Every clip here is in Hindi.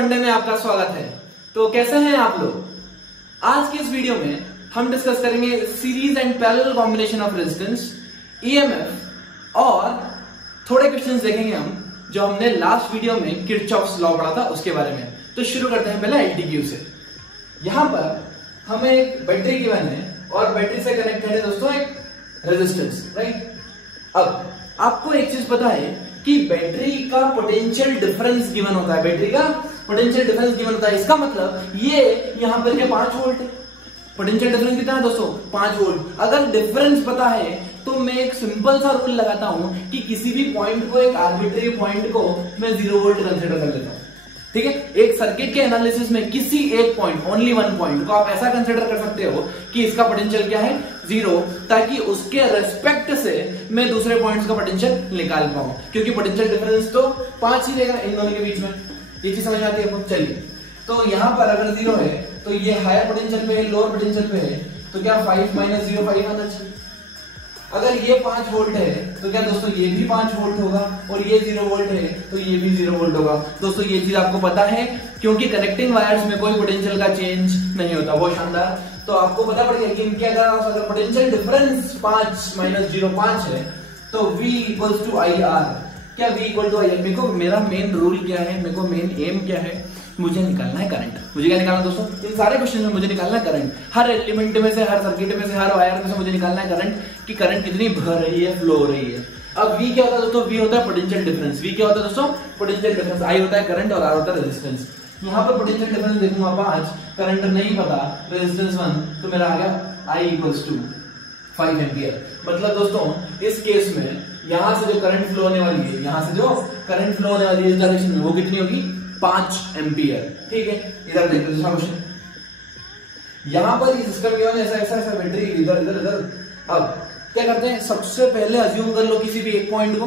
मंडे में आपका स्वागत है। तो कैसे हैं आप लोग? आज की इस वीडियो में हम डिस्कस करेंगे series and parallel combination of resistance, EMF और थोड़े क्वेश्चंस देखेंगे हम जो हमने लास्ट वीडियो में किरचॉफ्स लॉ पढ़ा था उसके बारे में। तो शुरू करते हैं पहले एलटीक्यू से। यहां पर हमें एक बैटरी गिवन है और बैटरी से कनेक्टेड है दोस्तों एक रेजिस्टेंस, राइट। अब आपको एक चीज पता है कि बैटरी का पोटेंशियल डिफरेंस गिवन होता है, बैटरी का पोटेंशियल डिफरेंस गिवन होता है। इसका मतलब ये यहां पर क्या 5 वोल्ट है, पोटेंशियल डिफरेंस कितना है दोस्तों 5 वोल्ट। अगर डिफरेंस पता है तो मैं एक सिंपल सा रूल लगाता हूं कि किसी भी पॉइंट को, एक आर्बिट्री पॉइंट को मैं 0 वोल्ट कंसीडर कर लेता हूं, ठीक है। एक सर्किट के एनालिसिस में किसी एक पॉइंट, ओनली वन पॉइंट को आप ऐसा कंसीडर कर सकते हो कि इसका पोटेंशियल क्या है 0, ताकि उसके रेस्पेक्ट से मैं दूसरे पॉइंट्स का पोटेंशियल निकाल पाऊं, क्योंकि पोटेंशियल डिफरेंस तो 5 ही रहेगा इन दोनों के बीच में। ये चीज समझ आती है आपको? चलिए, तो यहां पर अगर 0 है तो ये हायर पोटेंशियल पे है, लोअर पोटेंशियल पे है, तो क्या 5 - 0 5 आना चाहिए। अगर ये 5 वोल्ट है तो क्या दोस्तों ये भी 5 वोल्ट होगा, और ये 0 वोल्ट है तो ये भी 0 वोल्ट होगा। दोस्तों ये चीज आपको पता है क्योंकि कनेक्टिंग वायर्स में कोई पोटेंशियल का चेंज नहीं होता। बहुत शानदार। तो आपको पता पड़ेगा कि अगर पोटेंशियल डिफरेंस 5 - 0 5 है तो V = IR। क्या V = IR? मेरे को मेरा मेन रूल क्या है, मेरे को मेन एम क्या है, मुझे निकालना है करंट। मुझे क्या निकालना दोस्तों? इन सारे क्वेश्चन में मुझे निकालना है करंट। हर एलिमेंट में से, हर सर्किट में से, हर वायर में से मुझे निकालना है करंट, कि करंट कितनी बह रही है, फ्लो हो रही है। अब V क्या होता है दोस्तों? V होता है पोटेंशियल डिफरेंस। V क्या होता है दोस्तों? Potential difference. I होता है करंट और R होता है रेजिस्टेंस। यहाँ पर पोटेंशियल डिफरेंस देखूंगा 5, करंट नहीं पता, रेजिस्टेंस 1, तो मेरा आ गया I = 5 एम्पियर। मतलब दोस्तों इस केस में यहां से जो करंट फ्लो होने वाली है, यहां से जो करंट फ्लो होने वाली है इस डायरेक्शन में, वो कितनी होगी 5 एम्पियर, ठीक है। इधर देखते दूसरा क्वेश्चन। यहां पर ये सिस्टम गिवन है, ऐसा बैटरी इधर इधर इधर। अब क्या करते हैं, सबसे पहले अज्यूम कर लो किसी भी एक पॉइंट को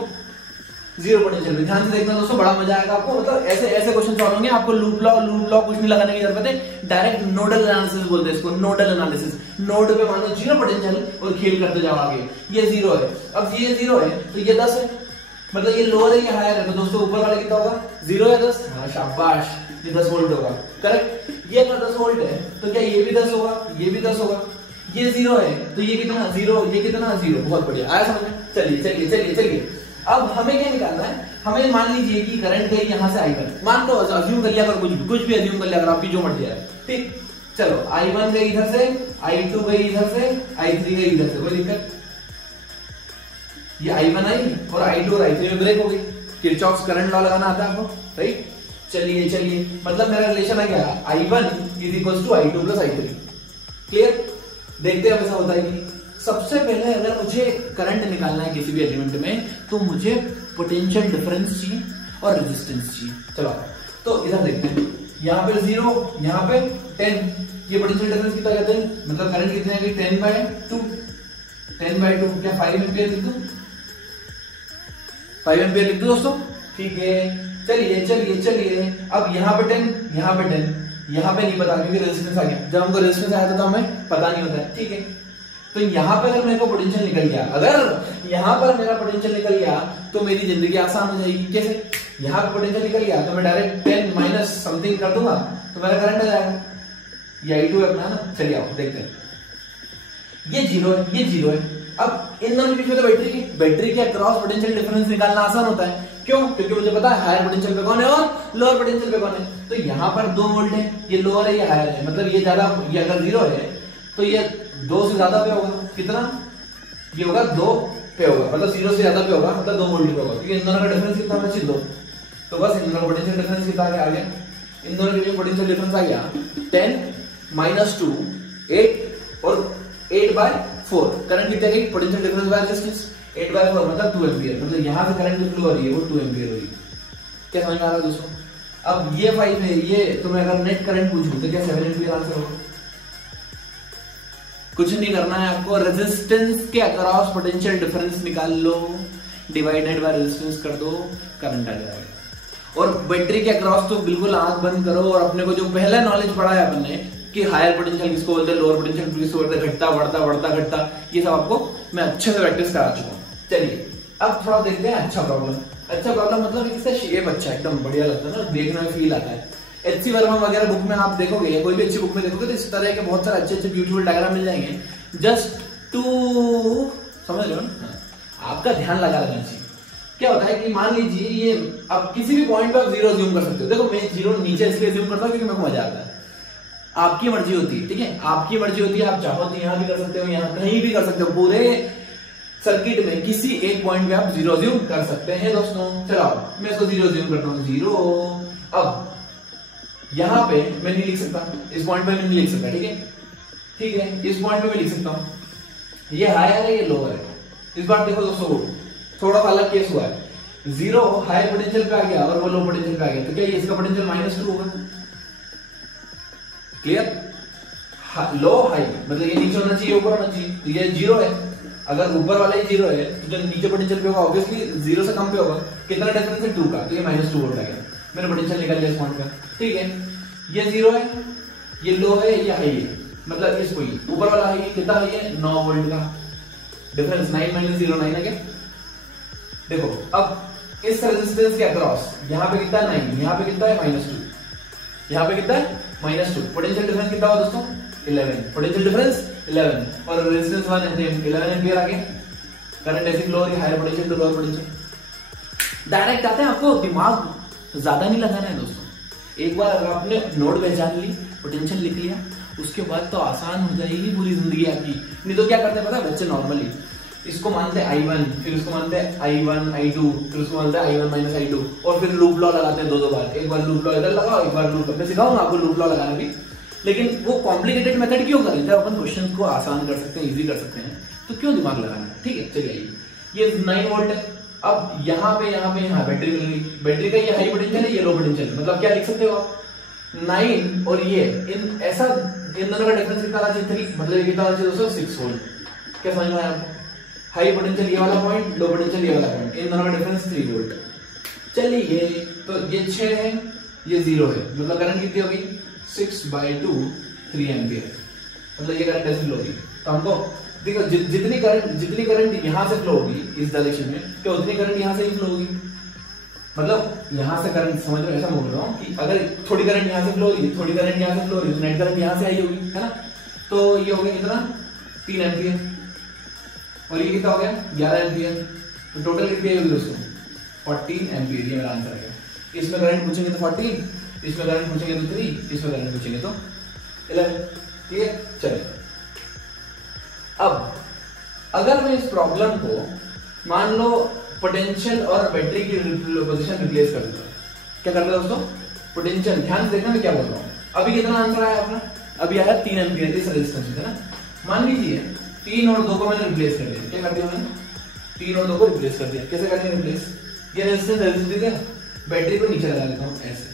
0 पोटेंशियल में। ध्यान से देखना दोस्तों, बड़ा मजा आएगा आपको। मतलब ऐसे क्वेश्चन सॉल्व होंगे, आपको लूप लॉ कुछ नहीं लगाने की जरूरत है। डायरेक्ट नोडल एनालिसिस बोलते हैं इसको, नोडल एनालिसिस। नोड पे मानो 0 पोटेंशियल और खेल करते जाओ आगे। ये 0 है, अब ये 0 है तो ये 10 है, मतलब ये लोअर है ये हायर है, तो दोस्तों ऊपर वाला कितना होगा 0 या 10? हाँ शाबाश, ये 10 वोल्ट होगा, करेक्ट। ये अगर 10 वोल्ट है तो क्या ये भी 10 होगा, ये भी 10 होगा। ये 0 है तो ये कितना 0, ये कितना 0। बहुत बढ़िया, आया समझ में? चलिए अब हमें क्या निकालना है, हमें मान लीजिए कि करंट गई यहां से I1, मान लो अज्यूम कर लिया, अगर कुछ भी अज्यूम कर लिया, अगर आपकी जो मर्जी है, ठीक। चलो I1 गई इधर से, I2 गई इधर से, I3 गई इधर से, कोई दिक्कत? ये I1 आई और I2 और I3 में ब्रेक हो गई। किरचॉफ्स करंट लॉ लगाना आता है आपको, राइट। चलिए मतलब मेरा रिलेशन आ गया I1 = I2 + I3। क्लियर? देखते हैं ऐसा होता है कि सबसे पहले अगर मुझे करंट निकालना है किसी भी एलिमेंट में तो मुझे पोटेंशियल डिफरेंस चाहिए और रेजिस्टेंस चाहिए। चलो तो इधर देखते हैं, यहाँ पे 0, यहाँ पे 10। ये पोटेंशियल डिफरेंस कितना कहते हैं, मतलब करंट कितने है 10/2। 10/2 क्या 5 एम्पियर लिख दूं? 5 एम्पियर लिख दो दोस्तों, ठीक है। चलिए अब यहाँ पे 10, यहाँ पे 10, यहाँ पे नहीं पता क्योंकि रेजिस्टेंस आ गया। जब हमको रेजिस्टेंस आया था तो हमें पता नहीं होता है, ठीक है। तो यहाँ पे अगर मेरे को पोटेंशियल निकल गया, अगर यहाँ पर मेरा पोटेंशियल निकल गया तो मेरी जिंदगी आसान हो जाएगी। कैसे? यहाँ पे पोटेंशियल निकल गया तो मैं डायरेक्ट 10 - समथिंग कर दूंगा तो मेरा करंट आ जाएगा। ये I2 है अपना ना। चलिए आओ देखते हैं, ये 0 है, ये 0 है। अब इन दोनों के बीच में तो बैटरी के अक्रॉस पोटेंशियल डिफरेंस निकालना आसान होता है। क्यों? क्योंकि मुझे पता है हायर पोटेंशियल पे कौन है और लोअर पोटेंशियल पे कौन है। तो यहाँ पर 2 वोल्ट है, ये लोअर है, ये हायर है, मतलब ये ज्यादा, ये अगर 0 है तो ये 2 से ज्यादा पे होगा। कितना? ये होगा 2 पे होगा, मतलब 0 से ज्यादा पे होगा, मतलब 2 वोल्ट पे होगा, क्योंकि इन दोनों का डिफरेंस कितना होना चाहिए 2। तो बस इन दोनों का पोटेंशियल डिफरेंस कितना आ गया, इन दोनों के बीच पोटेंशियल डिफरेंस आ गया 10 - 2 8 और 8/4। करंट कितने गई, पोटेंशियल डिफरेंस बाय रेजिस्टेंस 8/4 मतलब 2 एम्पियर। मतलब यहां से करंट जो फ्लो हो रही है वो 2 एम्पियर हो रही है। क्या समझ में आ रहा है दोस्तों? अब ये 5 है, ये तो मैं अगर नेट करंट पूछूं तो क्या 7 एम्पियर आंसर होगा? कुछ नहीं करना है आपको, रेजिस्टेंस के अक्रॉस पोटेंशियल डिफरेंस निकाल लो, डिवाइडेड बाय रेजिस्टेंस कर दो, करंट आ जाएगा। और बैटरी के अक्रॉस तो बिल्कुल आंख बंद करो और अपने को जो पहला नॉलेज पढ़ा है अपन ने कि हायर पोटेंशियल किसको बोलते हैं, लोअर पोटेंशियल किसको बोलते हैं, घटता बढ़ता, ये सब आपको मैं अच्छे से प्रैक्टिस करा चुका हूँ। चलिए अब थोड़ा देखते हैं अच्छा प्रॉब्लम। अच्छा प्रॉब्लम मतलब इसका शेप अच्छा एकदम बढ़िया लगता है ना, देखने में फील आता है। एचसी वर्मा वगैरह बुक में आप देखोगे, कोई भी अच्छी बुक में देखोगे तो इस तरह के बहुत सारे अच्छे अच्छे ब्यूटीफुल डायग्राम मिल जाएंगे, जस्ट टू समझ रहे हो ना, आपका ध्यान लगा रहना चाहिए। क्या होता है कि मान लीजिए ये अब किसी भी पॉइंट पे आप जीरो ज्यूम कर सकते हो। देखो मैं जीरो नीचे इसलिए ज्यूम करता हूँ क्योंकि मेरे को मजा आता है, आपकी मर्जी होती है, ठीक है, आपकी मर्जी होती है। आप चाहो तो यहाँ भी कर सकते हो, यहाँ कहीं भी कर सकते हो, पूरे सर्किट में किसी एक पॉइंट पे आप जीरो ज्यूम कर सकते हैं दोस्तों। चलो मैं इसको जीरो ज्यूम करता हूँ, जीरो। अब यहाँ पे मैं नहीं लिख सकता, इस पॉइंट पे मैं नहीं लिख सकता, ठीक है, ठीक है, इस पॉइंट पे मैं लिख सकता हूँ, ये हायर है ये लोअर है। इस बार देखो दोस्तों थोड़ा सा अलग केस हुआ है, जीरो हाई पोटेंशियल पे आ गया और वो लो पोटेंशियल पे आ गया, तो क्या ये इसका पोटेंशियल -2 होगा? क्लियर? लो हाई मतलब ये नीचे होना चाहिए ऊपर होना चाहिए, ये जीरो है, अगर ऊपर वाला ही जीरो है तो जो नीचे पोटेंशियल पे होगा ऑब्वियसली जीरो से कम पे होगा। कितना डिफरेंस है 2 का, तो ये -2 वोल्ट आ गया, मैंने पोटेंशियल निकाल लिया इस पॉइंट पे, ठीक है। ये जीरो है, ये लो है, ये हाई है, मतलब इसको ही ऊपर वाला हाई कितना हाई है 9 वोल्ट का डिफरेंस, 9 - 0 9 है क्या। देखो अब इस रेजिस्टेंस के अक्रॉस यहाँ पे कितना है 9, यहाँ पे कितना है -2, यहाँ पे कितना है -2, पोटेंशियल डिफरेंस कितना हुआ दोस्तों 11, पोटेंशियल डिफरेंस 11 और रेजिस्टेंस 1 है 11 एम्पीयर आ गया। करंट ऐसे फ्लो हो रही है, higher potential to lower potential. Direct आते हैं, आपको दिमाग ज्यादा नहीं लगाना है दोस्तों। एक बार अगर आपने नोड पहचान ली, पोटेंशियल लिख लिया, उसके बाद तो आसान हो जाएगी पूरी जिंदगी आपकी। नहीं तो क्या करते हैं पता है बच्चे, नॉर्मली इसको मानते हैं I1, फिर उसको मानते हैं I1 I2, फिर उसको मानते हैं I1 - I2 और फिर लूप लॉ लगाते हैं दो बार, एक बार लूप लॉ इधर लगाओ, एक बार लूप, मैं सिखाऊंगा आपको लूप लॉ लगाना भी, लेकिन वो कॉम्प्लिकेटेड मेथड क्यों कर लेते हैं, अपन क्वेश्चन को आसान कर सकते हैं, इजी कर सकते हैं, तो क्यों दिमाग लगाना है, ठीक है। चलिए ये 9 वोल्ट है, अब यहाँ पे बैटरी मिल गई, बैटरी का ये हाई पोटेंशियल है, ये लो पोटेंशियल है, मतलब क्या लिख सकते हो आप 9 और ये इन ऐसा इन दोनों का डिफरेंस कितना आना चाहिए 3, मतलब ये कितना आना चाहिए दोस्तों 6 वोल्ट। क्या समझ में आया आपको? हाई पोटेंशियल ये वाला पॉइंट, लो पोटेंशियल ये वाला पॉइंट, इन दोनों का डिफरेंस 3 वोल्ट। चलिए तो ये 6 है, ये 0 है, मतलब करंट कितनी होगी 6/2 3 एम्पीयर, मतलब ये करंट ऐसे फ्लो होगी। तो हमको देखो जितनी करंट यहां से फ्लो होगी इस डायरेक्शन में, तो उतनी करंट यहां से ही फ्लो होगी, मतलब यहां से करंट, समझ रहे हो, ऐसा बोल रहा हूं कि अगर थोड़ी करंट यहां से फ्लो होगी, थोड़ी करंट यहां से फ्लो होगी, तो नेट करंट यहां से आई होगी, है ना। तो ये हो गया कितना 3 एम्पीयर और ये कितना हो गया 11 एम्पीयर, तो टोटल कितनी आई होगी दोस्तों 14 एम्पीयर, ये मेरा आंसर है। इसमें करंट पूछेंगे तो 14, इसमें करंट पूछेंगे तो 3, इसमें करंट पूछेंगे तो 11, ठीक है। चलिए अब अगर मैं इस प्रॉब्लम को मान लो पोटेंशियल और बैटरी की पोजीशन रिप्लेस कर दूं, क्या करता है दोस्तों, पोटेंशियल, ध्यान से देखना मैं क्या बोल रहा हूं। अभी कितना आंसर आया अपना, अभी आया 3 एम्पीयर इस रेजिस्टेंस से, है ना। मान लीजिए 3 और 2 को मैंने रिप्लेस कर दिया, क्या कर दिया मैंने 3 और 2 को रिप्लेस कर दिया, कैसे करेंगे रिप्लेस, ये रेजिस्टेंस है, बैटरी को नीचे लगा देता हूं ऐसे,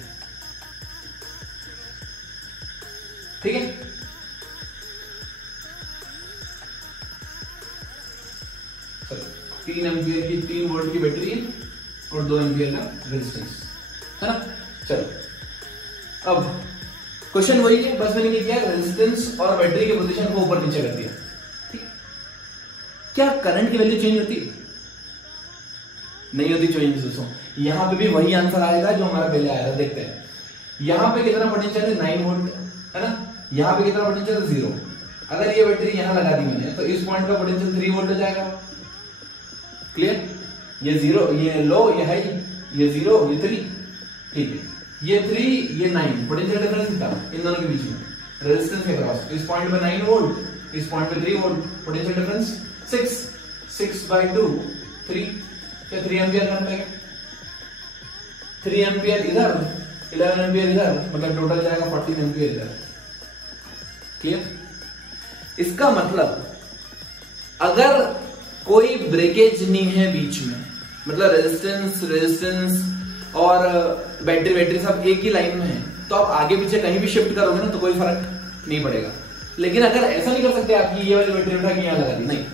ठीक है। 3 एम्पीयर की 3 वोल्ट की बैटरी और 2 एम्पीयर का रेजिस्टेंस, है ना। चलो अब क्वेश्चन वही है, बस मैंने क्या किया रेजिस्टेंस और बैटरी के पोजीशन को ऊपर नीचे कर दिया, ठीक। क्या करंट की वैल्यू चेंज होती नहीं होती चेंज दोस्तों। यहां पे भी वही आंसर आएगा जो हमारा पहले आया था, देखते हैं। यहां पे कितना पोटेंशियल है 9 वोल्ट, है ना। यहां पे कितना पोटेंशियल है 0। अगर ये बैटरी यहां लगा दी मैंने तो इस पॉइंट का पोटेंशियल 3 वोल्ट हो जाएगा, क्लियर। ये 0, ये लो, ये हाई, ये 0, ये 3, ठीक है। ये 3, ये 9, पोटेंशियल डिफरेंस कितना इन दोनों के बीच में, रेजिस्टेंस के क्रॉस, इस पॉइंट पे 9 वोल्ट, इस पॉइंट पे 3 वोल्ट, पोटेंशियल डिफरेंस 6/2 3, क्या 3 एम्पीयर करंट है, 3 एम्पीयर इधर, 11 एम्पीयर इधर, मतलब टोटल जाएगा 14 एम्पीयर इधर, क्लियर। इसका मतलब अगर कोई ब्रेकेज नहीं है बीच में, मतलब रेजिस्टेंस और बैटरी सब एक ही लाइन में है, तो आप आगे पीछे कहीं भी शिफ्ट करोगे ना तो कोई फर्क नहीं पड़ेगा। लेकिन अगर ऐसा नहीं कर सकते आपकी ये वाली बैटरी उठा के यहाँ लगा दी, नहीं,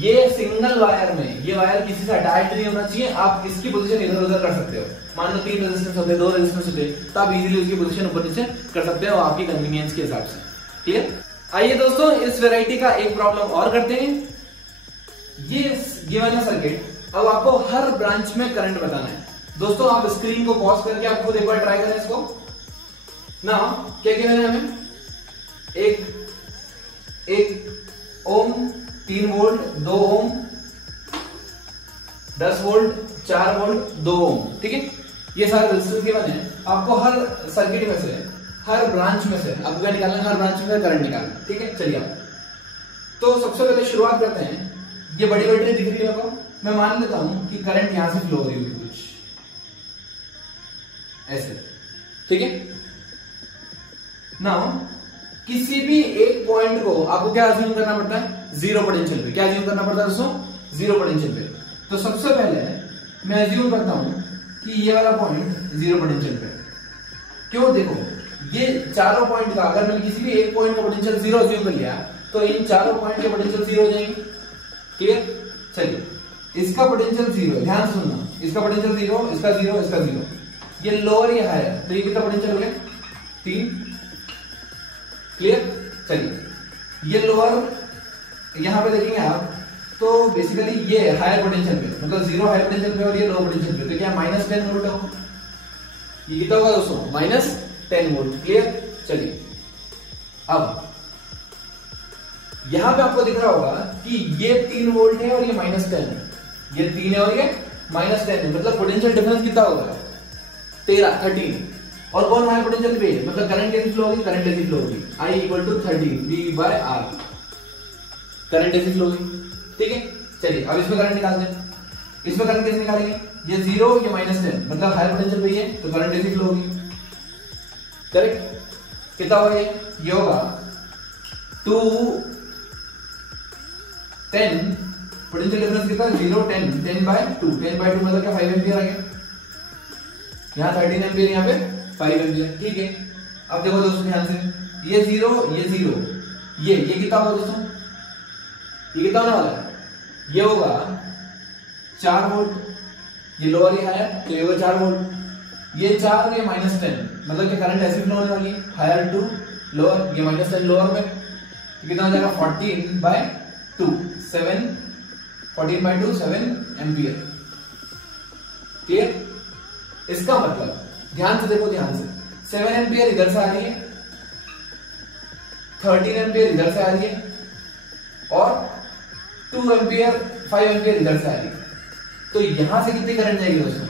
ये सिंगल वायर में, ये वायर किसी से अटैच नहीं होना चाहिए, आप इसकी पोजीशन इधर उधर कर सकते हो। मान लो 3 रेजिस्टेंस होते हैं, 2 रेजिस्टेंस होते हैं, तो आप इजीली उसकी पोजीशन ऊपर नीचे कर सकते हो आपकी कन्वीनियंस के हिसाब से, क्लियर। आइए दोस्तों इस वैरायटी का एक प्रॉब्लम और करते हैं। ये वाला सर्किट, अब आपको हर ब्रांच में करंट बताना है। दोस्तों आप स्क्रीन को पॉज करके आप खुद एक बार ट्राई करें इसको, ना क्या गिवन है हमें, एक ओम 3 वोल्ट 2 ओम 10 वोल्ट 4 वोल्ट 2 ओम, ठीक है। ये सारे रेजिस्टेंस गिवन है। आपको हर सर्किट में से, हर ब्रांच में से आपको क्या निकालना है, हर ब्रांच में करंट निकालना, ठीक है। चलिए आप तो सबसे पहले शुरुआत करते हैं। ये बड़ी बैटरी दिख रही है आपको, मैं मान लेता हूं कि करंट यहां से फ्लो हो रही होगी कुछ ऐसे, ठीक है ना। किसी भी एक पॉइंट को आपको क्या अज्यूम करना पड़ता है, जीरो पोटेंशियल पे। क्या अज्यूम करना पड़ता है दोस्तों, जीरो पोटेंशियल पे। तो सबसे पहले मैं अज्यूम करता हूं कि ये वाला पॉइंट जीरो पोटेंशियल पे। क्यों, देखो ये चारों पॉइंट का अगर मैंने किसी भी एक पॉइंट का पोटेंशियल जीरो अज्यूम कर लिया तो इन चारों पॉइंट के पोटेंशियल जीरो हो जाएंगे, क्लियर। चलिए इसका पोटेंशियल जीरो, ध्यान से सुनना, इसका पोटेंशियल जीरो, इसका जीरो, इसका जीरो, ये लोअर ये हायर, तो ये कितना पोटेंशियल हो गया 3, क्लियर। चलिए ये लोअर यहां पे देखेंगे आप तो बेसिकली ये हायर पोटेंशियल पे, मतलब जीरो हायर पोटेंशियल पे और ये लो पोटेंशियल पे, तो क्या -10 वोल्ट होगा। ये कितना होगा दोस्तों, -10 वोल्ट, क्लियर। चलिए अब यहां पे आपको दिख रहा होगा कि ये 3 वोल्ट है और ये -10 है, ये 3 है और ये -10 है, मतलब पोटेंशियल डिफरेंस कितना होगा 13 और कौन हायर पोटेंशियल पे, मतलब करंट कैसी फ्लो होगी, करंट ऐसी फ्लो होगी I = 13 V/R, करंट ऐसी फ्लो होगी, ठीक है। चलिए अब इसमें करंट निकालते हैं। इसमें करंट कैसे निकालेंगे, ये 0 ये -10, मतलब हायर पोटेंशियल पे है तो करंट ऐसी फ्लो होगी, करेक्ट। कितना होगा ये होगा 2 10, पोटेंशियल डिफरेंस कितना 0 10 10/2, 10/2 मतलब क्या 5 एम्पियर आ गया। यहाँ 13 एम्पियर, यहाँ पे 5 एम्पियर, ठीक है। अब देखो दोस्तों ध्यान से, ये 0 ये 0, ये कितना होगा दोस्तों, ये कितना होने वाला है, ये होगा 4 वोल्ट, ये लोअर ये हायर, तो ये होगा 4 वोल्ट, ये 4 ये -10, मतलब कि करंट ऐसे फ्लो होने वाली है हायर टू लोअर, ये -10 लोअर में, तो कितना हो जाएगा 14/2 7, 14/2 7 एम्पियर, क्लियर। इसका मतलब ध्यान से देखो, ध्यान से 7 एम्पियर इधर से आ रही है, 13 एम्पियर इधर से आ रही है और 2 एम्पियर 5 एम्पियर इधर से आ रही है। तो यहां से कितनी करंट जाएगी दोस्तों,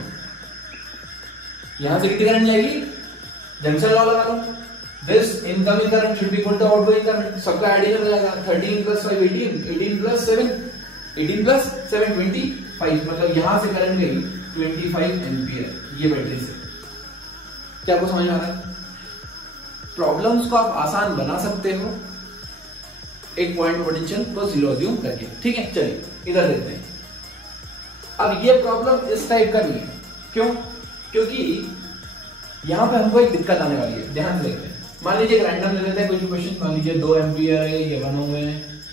यहां से कितनी करंट जाएगी, जंक्शन लॉ लगा लो, this incoming current should be equal to outgoing current, सबका एडिशन हो जाएगा 13 + 5 18, 18 + 7 18 + 7 25, मतलब यहां से करंट गई 25 एम्पियर ये बैटरी से। क्या आपको समझ में आ रहा है, प्रॉब्लम्स को आप आसान बना सकते हो एक पॉइंट पोटेंशियल को जीरो अज्यूम करके, ठीक है। चलिए इधर देखते हैं। अब ये प्रॉब्लम इस टाइप का नहीं है, क्यों, क्योंकि यहां पे हमको एक दिक्कत आने वाली है, ध्यान से देखते हैं। मान लीजिए रैंडम ले लेते हैं कोई क्वेश्चन, मान लीजिए 2 एम्पियर है, ये 1 ओम है,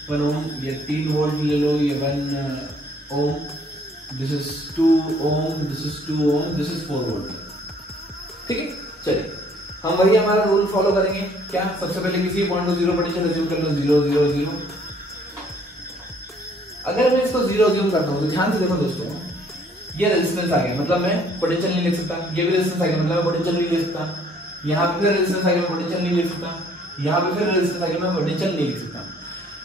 1 ओम, ये 3 वोल्ट ले लो, ये 1 ohm, this is 2 ohm, this is 2 ohm, this is 4 volt, ठीक है। चलिए हम वही हमारा रूल फॉलो करेंगे, क्या, सबसे पहले किसी पॉइंट को जीरो पोटेंशियल अज्यूम कर लो, 0 0 0। अगर मैं इसको 0 अज्यूम करता हूं तो ध्यान से देखो दोस्तों, ये रेजिस्टेंस आ गया, मतलब मैं पोटेंशियल नहीं लिख सकता, ये भी रेजिस्टेंस आ गया, मतलब मैं पोटेंशियल नहीं लिख सकता, यहाँ पे फिर रेजिस्टेंस आ गया, मैं पोटेंशियल नहीं लिख सकता, यहाँ पे फिर रेजिस्टेंस आ गया, मैं पोटेंशियल नहीं लिख सकता।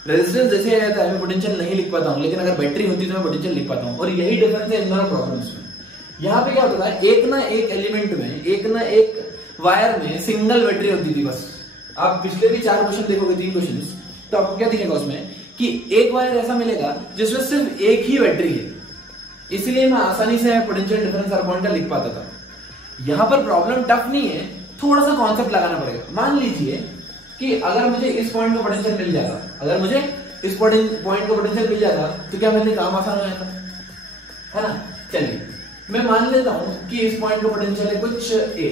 रेजिस्टेंस जैसे आ जाता है मैं पोटेंशियल नहीं लिख पाता हूँ, लेकिन अगर बैटरी होती तो मैं पोटेंशियल लिख पाता हूँ, और यही डिफरेंस है इन दोनों प्रॉब्लम्स में। यहाँ पे क्या होता है, एक ना एक एलिमेंट में, एक ना एक वायर में सिंगल बैटरी होती थी बस। आप पिछले भी 4 क्वेश्चन देखोगे, 3 क्वेश्चन, तो आपको क्या दिखेगा उसमें कि एक वायर ऐसा मिलेगा जिसमें सिर्फ एक ही बैटरी है, इसलिए मैं आसानी से पोटेंशियल डिफरेंस हर पॉइंट का लिख पाता था। यहां पर प्रॉब्लम टफ नहीं है, थोड़ा सा कॉन्सेप्ट लगाना पड़ेगा। मान लीजिए कि अगर मुझे इस पॉइंट का पोटेंशियल मिल जाता, अगर मुझे इस पॉइंट का पोटेंशियल मिल जाता तो क्या मेरे लिए काम आसान हो जाता, है ना। चलिए मैं मान लेता हूं कि इस पॉइंट का पोटेंशियल है कुछ ए,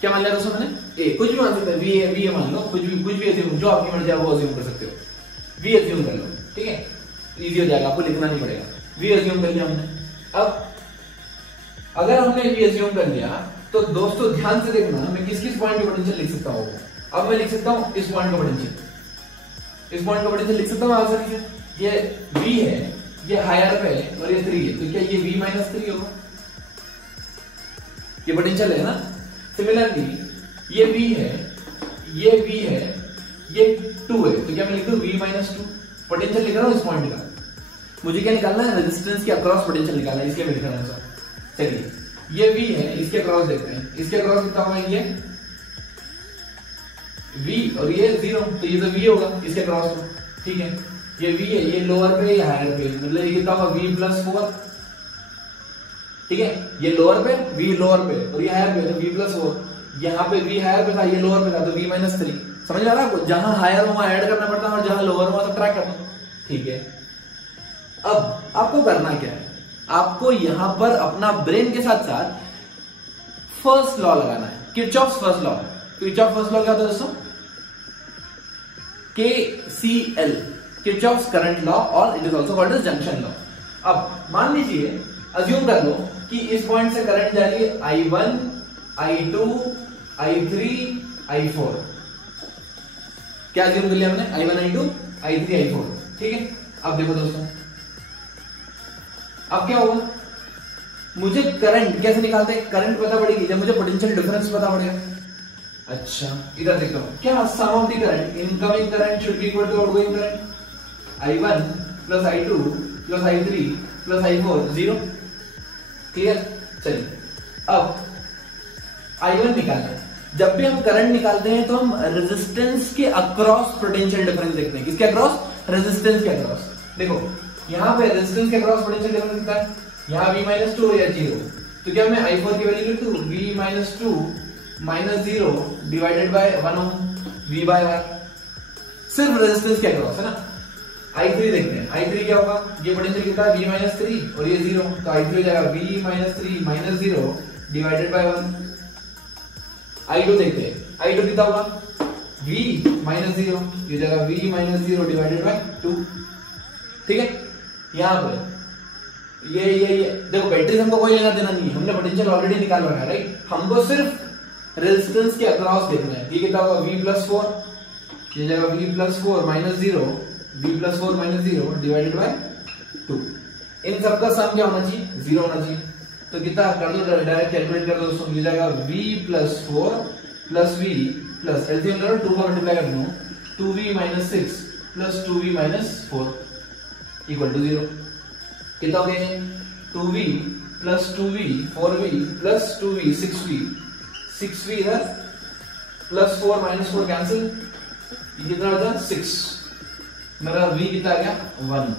क्या मान लिया दोस्तों मैंने, ए, कुछ भी मान सकते हैं, वी ए मान लो, कुछ भी अज्यूम, जो आपकी मर्जी है वो अज्यूम कर सकते हो, वी अज्यूम कर लो, ठीक है, इजी हो जाएगा, आपको लिखना नहीं पड़ेगा। वी अज्यूम कर लिया हमने। अब अगर हमने वी अज्यूम कर लिया तो दोस्तों ध्यान से देखना, मैं किस किस पॉइंट का पोटेंशियल लिख सकता हूँ। अब मैं लिख सकता हूँ इस पॉइंट का पोटेंशियल, इस पॉइंट का पोटेंशियल लिख सकता हूँ आसानी से। ये V है, ये हायर पे है और ये 3 है, तो क्या ये V-3 होगा, ये पोटेंशियल है ना। सिमिलरली ये V है, ये V है, ये 2 है, तो क्या मैं लिख दूं V माइनस 2। पोटेंशियल लिख रहा हूं इस पॉइंट का, मुझे क्या निकालना है, रेजिस्टेंस के अक्रॉस पोटेंशियल निकालना है, इसके मेरे ख्याल से। चलिए ये V है, इसके अक्रॉस देखते हैं, इसके अक्रॉस कितना होगा, ये V और ये 0, तो ये तो V होगा इसके अक्रॉस में, ठीक है। ये V है, ये लोअर पे या हायर पे, मतलब ये कितना होगा V प्लस 4, ठीक है। ये लोअर पे, V लोअर पे, और ये हायर पे, तो V प्लस 4। यहाँ पे V हायर पे था, ये लोअर पे था, तो V माइनस 3। समझ आ रहा है आपको, जहां हायर हो वहां ऐड करना पड़ता है और जहां लोअर हो सब्ट्रैक्ट करना, ठीक है। अब आपको करना क्या है, आपको यहां पर अपना ब्रेन के साथ साथ फर्स्ट लॉ लगाना है, Kirchhoff's first law. Kirchhoff first law क्या होता है दोस्तों, KCL, किरचॉफ्स करंट लॉ, और it is also called as junction law. अब मान लीजिए, अज्यूम कर लो कि इस पॉइंट से करंट जा रही है I1, I2, I3, I4। क्या अज्यूम कर लिया हमने, I1, I2, I3, I4, ठीक है। अब देखो दोस्तों, अब क्या होगा, मुझे करंट कैसे निकालते हैं, करंट पता पड़ेगी जब मुझे पोटेंशियल डिफरेंस पता पड़ेगा। अच्छा इधर देखो, क्या sum of the current, incoming current should be equal to outgoing current, I1 plus I2 plus I3 plus I4 0। Clear. चलिए अब I1 निकालना है। जब भी हम करंट निकालते हैं तो हम रेजिस्टेंस के अक्रॉस पोटेंशियल डिफरेंस देखते हैं। किसके अक्रॉस, रेजिस्टेंस के अक्रॉस। देखो यहाँ पे रेजिस्टेंस के अक्रॉस पोटेंशियल डिफरेंस कितना है, यहाँ V माइनस 2 या 0, तो क्या मैं I4 की वैल्यू लिख दूं, V minus 2 minus 0 divided by 1 ohm, V by R, सिर्फ रेजिस्टेंस के अक्रॉस है ना। I3 देखते हैं, I3 क्या होगा, ये पोटेंशियल कितना है, V माइनस 3 और ये 0, तो I3 हो जाएगा V minus 3 minus 0 divided by 1। I2 देखते हैं, I2 कितना होगा, V माइनस 0, ये जाएगा V माइनस 0 डिवाइडेड बाय 2, ठीक है। यहाँ पर ये देखो, बैटरी से हमको कोई लेना देना नहीं है, हमने पोटेंशियल ऑलरेडी निकाल रखा है, राइट। हमको सिर्फ रेजिस्टेंस के अक्रॉस देखना है। ये कितना होगा, V प्लस 4, ये जाएगा V plus 4 minus 0, V plus 4 minus 0 divided bye 2। इन सबका सम क्या होना चाहिए, 0 होना चाहिए। तो कितना कर लो, डायरेक्ट कैलकुलेट कर दो दोस्तों, ये जाएगा V plus 4 plus V plus LCM करो, 2 का मल्टीप्लाई कर दो, 2V minus 6 plus 2V minus 4 equal to 0। कितना हो गया, 2V plus 2V 4V plus 2V 6V, 6V इधर प्लस 4 माइनस 4 कैंसिल, ये कितना होता है 6, मेरा V कितना आ गया 1।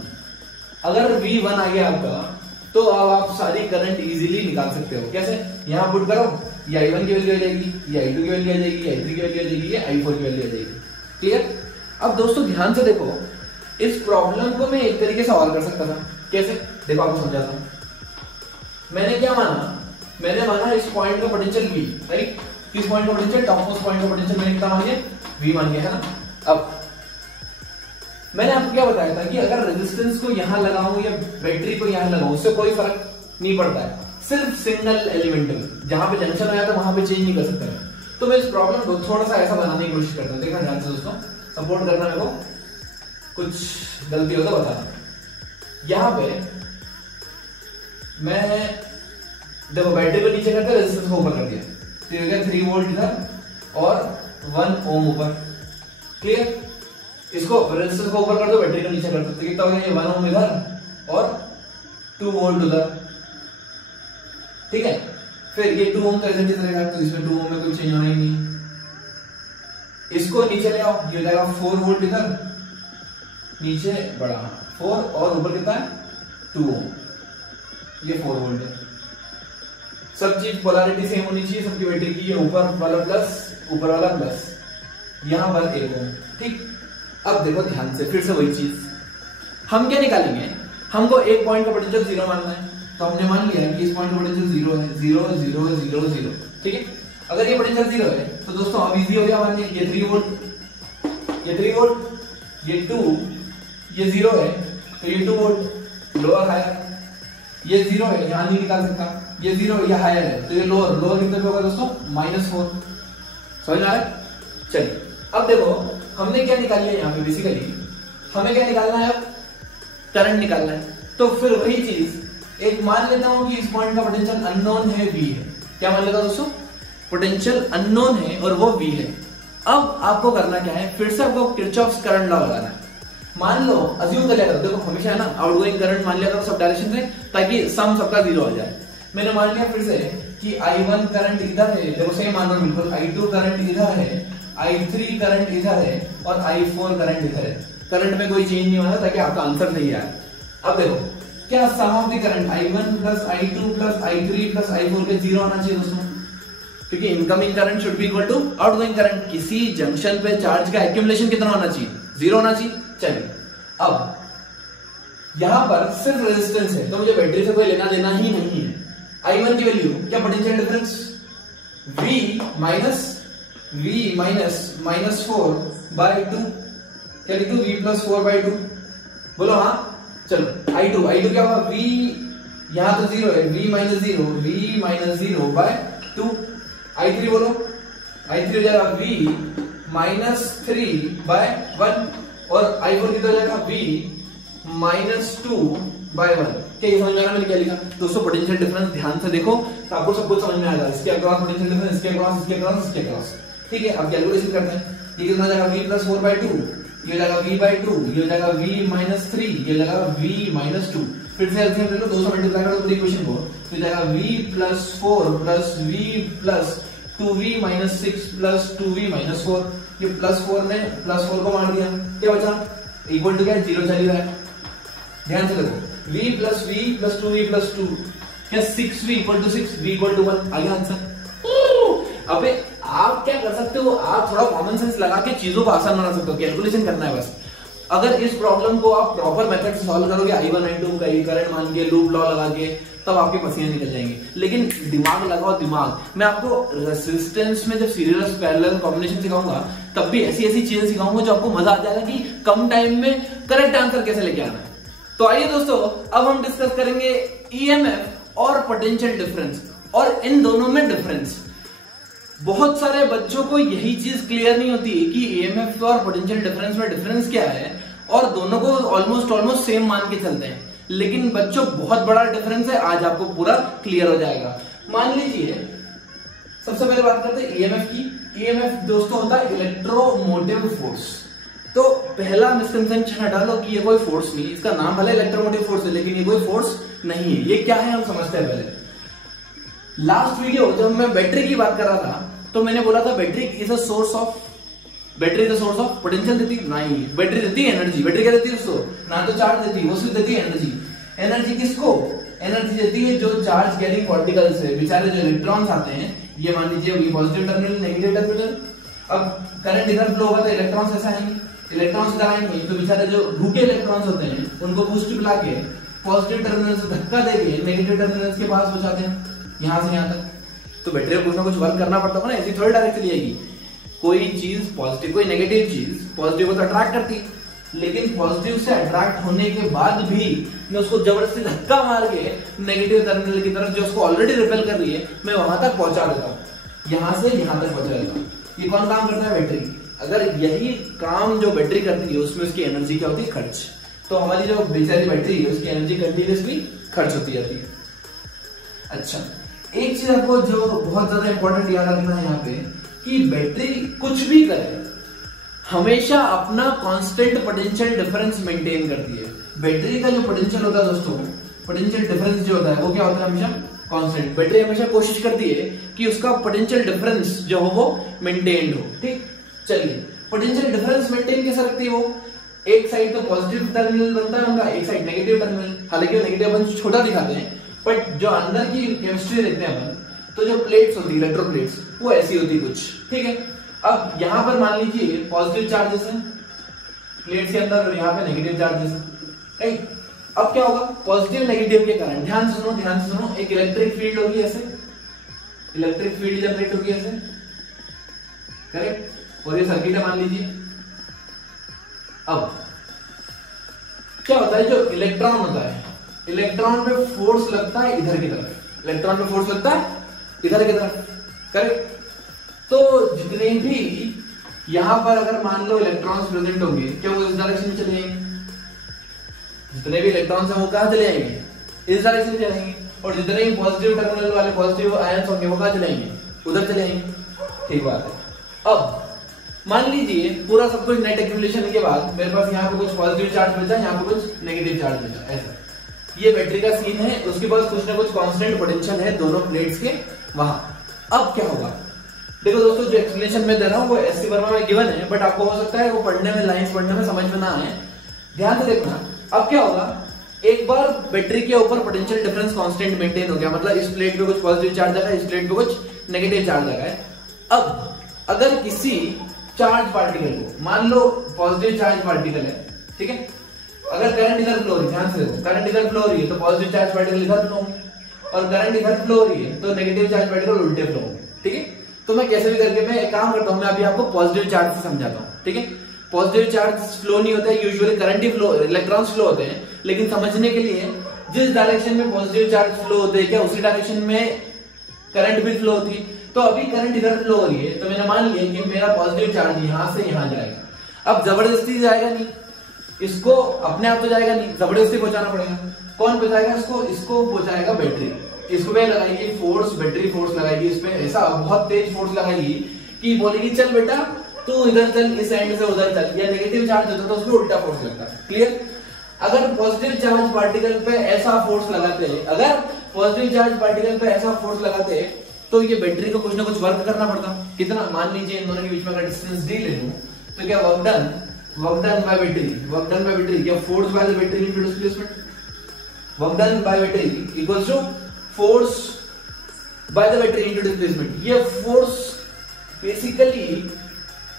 अगर V 1 आ गया आपका, तो अब आप सारी करंट इजीली निकाल सकते हो। कैसे, यहां पुट करो, ये I1 की वैल्यू आ जाएगी, ये I2 की वैल्यू आ जाएगी, ये I3 की वैल्यू आ जाएगी, ये I4 की वैल्यू आ जाएगी। क्लियर। अब दोस्तों ध्यान से देखो, इस प्रॉब्लम को मैं एक तरीके से और कर सकता था। कैसे, देखो आपको समझाता हूं। मैंने क्या माना, मैंने माना इस पॉइंट का पोटेंशियल V, राइट। इस पॉइंट का पोटेंशियल, टॉप मोस्ट पॉइंट का पोटेंशियल मैंने कितना मान लिया, V मान लिया, है ना। अब मैंने आपको क्या बताया था कि अगर रेजिस्टेंस को यहां लगाऊं या बैटरी को यहां लगाऊं, उससे कोई फर्क नहीं पड़ता है, सिर्फ सिंगल एलिमेंट में जहां पे जंक्शन आया था वहां पे चेंज नहीं कर सकते हैं। तो मैं इस प्रॉब्लम को थोड़ा सा ऐसा बनाने की कोशिश करता हूं। देखना ध्यान से दोस्तों, सपोर्ट करना मेरे को, कुछ गलती हो तो बताना। यहां पे मैं देखो बैटरी को नीचे करके रेजिस्टेंस को ऊपर कर दिया, तो ये हो गया 3 वोल्ट इधर और 1 ओम ऊपर। क्लियर। इसको रेजिस्टेंस को ऊपर कर दो, बैटरी को नीचे कर दो, तो कितना हो गया, ये 1 ओम इधर और 2 वोल्ट उधर, ठीक है। फिर ये 2 ओम का एज इट इज रहेगा, तो इसमें 2 ओम में कोई चेंज होना ही नहीं। इसको नीचे ले आओ, ये हो जाएगा 4 वोल्ट इधर, नीचे बड़ा 4 और ऊपर कितना है 2 ओम, ये 4 वोल्ट है। सब चीज पोलैरिटी सेम होनी चाहिए सबकी बैटरी की, ये ऊपर वाला प्लस, ऊपर वाला प्लस, यहां पर 1 ओम, ठीक। अब देखो ध्यान से, फिर से वही चीज हम क्या निकालेंगे, हमको एक पॉइंट का पोटेंशियल 0 मानना है, तो हमने मान लिया कि इस पॉइंट का पोटेंशियल 0 है, 0 0 0 0, ठीक है। अगर ये पोटेंशियल 0 है तो दोस्तों अब इजी हो गया, मान लीजिए ये 3 वोल्ट, ये 3 वोल्ट, ये 2, ये 0 है, तो ये 2 वोल्ट, लोअर हायर, ये 0 है, यहां नहीं निकाल सकता, ये 0 ये हायर है, तो ये लोअर, लोअर कितने पे होगा दोस्तों, -4। समझ आ रहा है। चलिए अब देखो हमने क्या निकाल लिया यहाँ पे, बेसिकली हमें क्या निकालना है, अब करंट निकालना है। तो फिर वही चीज, एक मान लेता हूं कि इस पॉइंट का पोटेंशियल अननोन है V है। क्या मान लेता हूं दोस्तों, पोटेंशियल अननोन है और वो V है। अब आपको करना क्या है, फिर से आपको किरचॉफ्स करंट लॉ लगाना है। मान लो अज्यूम कर लिया करो, देखो हमेशा है ना आउटगोइंग करंट मान लिया करो सब डायरेक्शन से, ताकि सम सबका 0 हो जाए। मैंने मान लिया फिर से कि I1 करंट इधर है, देखो सेम मान लो बिल्कुल, I2 करंट इधर है, I3 करंट इधर है और I4 करंट इधर है। करंट में कोई चेंज नहीं होना ताकि आपका आंसर सही आए। अब देखो क्या sum of the current I1 plus I2 plus I3 plus I4 के 0 होना चाहिए दोस्तों, क्योंकि incoming current should be equal to outgoing current. किसी जंक्शन पे चार्ज का एक्यूमुलेशन कितना होना चाहिए, 0 होना चाहिए। चलिए अब यहां पर सिर्फ रेजिस्टेंस है तो मुझे बैटरी से कोई लेना देना ही नहीं है। I1 की वैल्यू क्या, पोटेंशियल डिफरेंस V माइनस 4/2, क्या लिखूं, V प्लस 4/2, बोलो हाँ। चलो I2 क्या होगा, V यहां तो 0 है, V माइनस 0/2। I3 बोलो, I3 हो जाएगा V माइनस 3/1 और I4 कितना हो जाएगा, V माइनस 2/1। क्या ये समझ में आ रहा मैंने क्या लिखा दोस्तों? पोटेंशियल डिफरेंस ध्यान से देखो तो आपको सब कुछ समझ में आ जाएगा। इसके अक्रॉस पोटेंशियल डिफरेंस, इसके अक्रॉस, इसके अक्रॉस, इसके अक्रॉस। ठीक है, अब कैलकुलेशन करते हैं। ये कितना हो जाएगा, V प्लस 4/2, ये हो जाएगा V/2, ये हो जाएगा V माइनस 3, ये हो जाएगा V माइनस 2। फिर से एलसीएम ले लो, 200 मल्टीप्लाई करो पूरी इक्वेशन को, तो हो जाएगा V plus 4 plus V plus 2V minus 6 plus 2V minus 4। ये प्लस 4 ने प्लस 4 को मार दिया, क्या बचा, इक्वल टू क्या है, 0 चल ही रहा है। ध्यान से देखो, V प्लस 2V प्लस 2, क्या 6V equal to 6, V equal to 1, आ गया आंसर। अबे आप क्या कर सकते हो, आप थोड़ा कॉमन सेंस लगा के चीजों को आसान बना सकते हो, कैलकुलेशन करना है बस। अगर इस प्रॉब्लम को आप प्रॉपर मेथड से सॉल्व करोगे, I1 I2 का करंट मान के लूप लॉ लगा के, तब आपके पसीने निकल जाएंगे। लेकिन दिमाग लगाओ, दिमाग। मैं आपको रेसिस्टेंस में जब सीरियल पैरेलल कॉम्बिनेशन सिखाऊंगा तब भी ऐसी ऐसी चीजें सिखाऊंगा जो आपको मजा आ जाएगा कि कम टाइम में करेक्ट आंसर कैसे लेके आना है। तो आइए दोस्तों, अब हम डिस्कस करेंगे EMF और पोटेंशियल डिफरेंस, और इन दोनों में डिफरेंस। बहुत सारे बच्चों को यही चीज क्लियर नहीं होती कि EMF और पोटेंशियल डिफरेंस में डिफरेंस क्या है, और दोनों को ऑलमोस्ट सेम मान के चलते हैं। लेकिन बच्चों बहुत बड़ा डिफरेंस है, आज आपको पूरा क्लियर हो जाएगा। मान लीजिए सबसे पहले बात करते हैं EMF की। EMF दोस्तों होता है इलेक्ट्रोमोटिव फोर्स। तो पहला मिसकंसेप्शन हटा लो कि ये कोई फोर्स नहीं, इसका नाम भले इलेक्ट्रोमोटिव फोर्स है लेकिन ये कोई फोर्स नहीं है। ये क्या है हम समझते हैं पहले। लास्ट वीडियो जब मैं बैटरी की बात कर रहा था तो मैंने बोला था battery is a source of potential देती नहीं, बैटरी देती है एनर्जी। बैटरी क्या देती है उसको, ना तो चार्ज देती है, वो सिर्फ देती है एनर्जी। एनर्जी किसको, एनर्जी देती है जो चार्ज कैरिंग पार्टिकल्स है, बेचारे जो इलेक्ट्रॉन्स आते हैं। ये मान लीजिए ये पॉजिटिव टर्मिनल, नेगेटिव टर्मिनल। अब करंट इधर फ्लो होगा तो इलेक्ट्रॉन्स ऐसा आएंगे, इलेक्ट्रॉन्स इधर आएंगे, तो बेचारे जो रुके इलेक्ट्रॉन्स होते हैं उनको बूस्ट पिला के पॉजिटिव टर्मिनल से धक्का देके नेगेटिव टर्मिनल के पास पहुंचाते हैं, यहां से यहां तक। तो बैटरी को कुछ ना कुछ वर्क करना पड़ता है ना, ऐसी थोड़ी डायरेक्ट चली जाएगी। कोई चीज पॉजिटिव, कोई नेगेटिव चीज पॉजिटिव को तो अट्रैक्ट करती है, लेकिन पॉजिटिव से अट्रैक्ट होने के बाद भी मैं उसको जबरदस्ती धक्का मार के नेगेटिव टर्मिनल की तरफ जो उसको ऑलरेडी रिपेल कर रही है, मैं वहां तक पहुंचा देता हूँ, यहां से यहां तक पहुंचा देता हूँ। ये कौन काम करता है, बैटरी। अगर यही काम जो बैटरी करती है उसमें उसकी एनर्जी क्या होती है, खर्च। तो हमारी जो बेचारी बैटरी है उसकी एनर्जी कंटिन्यूसली खर्च होती जाती है। अच्छा, एक चीज आपको जो बहुत ज्यादा इंपॉर्टेंट याद रखना है यहाँ पे, कि बैटरी कुछ भी करे हमेशा अपना कांस्टेंट पोटेंशियल डिफरेंस मेंटेन करती है। बैटरी का जो पोटेंशियल होता है दोस्तों, पोटेंशियल डिफरेंस जो होता है वो क्या होता है, हमेशा कांस्टेंट। बैटरी हमेशा कोशिश करती है कि उसका पोटेंशियल डिफरेंस जो हो वो मेंटेन्ड हो। ठीक, चलिए पोटेंशियल डिफरेंस मेंटेन कैसे रखती है वो, एक साइड तो पॉजिटिव टर्मिनल बनता है उनका, एक साइड नेगेटिव टर्मिनल। हालांकि वो नेगेटिव अपन छोटा दिखाते हैं, बट जो अंदर की केमिस्ट्री देखते हैं अपन, तो जो प्लेट्स होती है इलेक्ट्रोप्लेट्स वो ऐसी होती है कुछ। ठीक है, अब यहां पर मान लीजिए पॉजिटिव चार्जेस हैं प्लेट्स के अंदर और यहाँ पे नेगेटिव चार्जेस हैं, राइट। अब क्या होगा, पॉजिटिव नेगेटिव के कारण, ध्यान से सुनो, एक इलेक्ट्रिक फील्ड होगी ऐसे, इलेक्ट्रिक फील्ड जनरेट होगी ऐसे, करेक्ट। और ये सर्किट है मान लीजिए। अब क्या होता है, जो इलेक्ट्रॉन होता है, इलेक्ट्रॉन पे फोर्स लगता है इधर की तरफ, इलेक्ट्रॉन पे फोर्स लगता है इधर की तरफ, करेक्ट। तो जितने भी यहां पर अगर मान लो इलेक्ट्रॉन्स प्रेजेंट होंगे, क्या वो इस डायरेक्शन में चले जाएंगे, जितने भी इलेक्ट्रॉन्स हैं वो कहां चले जाएंगे, इस डायरेक्शन में चलेंगे। और जितने भी पॉजिटिव टर्मिनल वाले पॉजिटिव आयंस होंगे वो कहां चले जाएंगे, उधर चले आएंगे। ठीक बात है। अब मान लीजिए पूरा सब कुछ नेट एक्यूमुलेशन के बाद मेरे पास यहाँ पे कुछ पॉजिटिव चार्ज बचा, यहाँ पे कुछ नेगेटिव चार्ज बचा, ऐसा। ये बैटरी का सीन है, उसके पास कुछ ना कुछ कांस्टेंट पोटेंशियल है दोनों प्लेट्स के वहां। अब क्या होगा, देखो दोस्तों, जो एक्सप्लेनेशन मैं दे रहा हूँ वो एससी वर्मा में गिवन है, बट आपको हो सकता है वो पढ़ने में, लाइंस पढ़ने में समझ में ना आए, ध्यान से देखना। अब क्या होगा, एक बार बैटरी के ऊपर पोटेंशियल डिफरेंस कांस्टेंट मेंटेन हो गया, मतलब इस प्लेट पे कुछ पॉजिटिव चार्ज लगा है, इस प्लेट पे कुछ नेगेटिव चार्ज लगा है। अब अगर किसी चार्ज पार्टिकल को, मान लो पॉजिटिव चार्ज पार्टिकल है, ठीक है, अगर करंट इधर फ्लो हो रही है, ध्यान से देखो, करंट इधर फ्लो हो रही है तो पॉजिटिव चार्ज पार्टिकल इधर फ्लो होंगे, और करंट इधर फ्लो हो रही है तो नेगेटिव चार्ज पार्टिकल उल्टे फ्लो होंगे। ठीक है, तो मैं कैसे भी करके मैं एक काम करता हूं, मैं अभी आपको पॉजिटिव चार्ज से समझाता हूं। ठीक है, पॉजिटिव चार्ज फ्लो नहीं होता है, यूजुअली करंट ही फ्लो, इलेक्ट्रॉन्स फ्लो होते हैं, लेकिन समझने के लिए जिस डायरेक्शन में पॉजिटिव चार्ज फ्लो होते हैं क्या उसी डायरेक्शन में करंट भी फ्लो होती है। तो अभी करंट इधर फ्लो हो रही है तो मैंने मान लिया कि मेरा पॉजिटिव चार्ज यहां से यहां जाएगा। अब जबरदस्ती जाएगा नहीं, इसको अपने आप तो जाएगा नहीं, जबरदस्ती पहुंचाना पड़ेगा। कौन पहुंचाएगा इसको? इसको पहुंचाएगा बैटरी। इसको पे लगाएगी फोर्स, बैटरी फोर्स लगाएगी, इसमें ऐसा बहुत तेज फोर्स लगाएगी कि बोलेगी चल बेटा तू इधर चल, इस एंड से उधर चल। या नेगेटिव चार्ज होता है तो उसमें उल्टा फोर्स लगता है। क्लियर? अगर पॉजिटिव चार्ज पार्टिकल पे ऐसा फोर्स लगाते हैं, अगर पॉजिटिव चार्ज पार्टिकल पे ऐसा फोर्स लगाते हैं तो ये बैटरी को कुछ ना कुछ वर्क करना पड़ता। कितना? मान लीजिए इन दोनों के बीच में अगर डिस्टेंस डी ले लूं तो क्या वर्क डन बाय बैटरी, क्या force by the battery into displacement, work done by battery equals to force by the battery into displacement. ये फोर्स बेसिकली